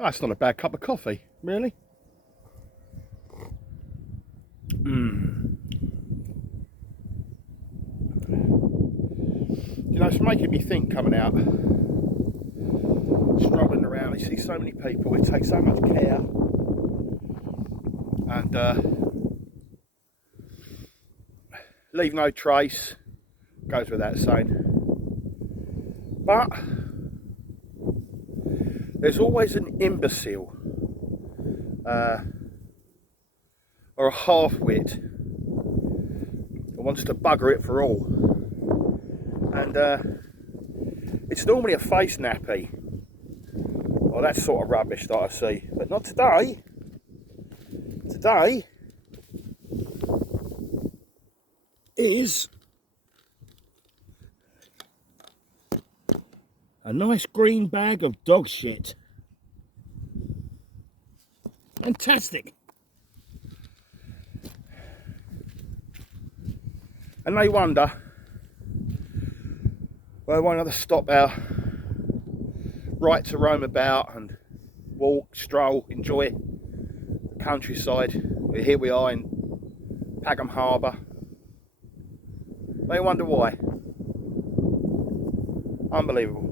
Oh, that's not a bad cup of coffee, really. You know, it's making me think coming out, strolling around, you see so many people, it takes so much care. And leave no trace, goes without saying. But there's always an imbecile or a half-wit who wants to bugger it for all. And it's normally a face nappy or that sort of rubbish that I see. But not today. Today is a nice green bag of dog shit. Fantastic. And they wonder why won't others stop our right to roam about and walk, stroll, enjoy the countryside. Here we are in Pagham Harbour. They wonder why. Unbelievable.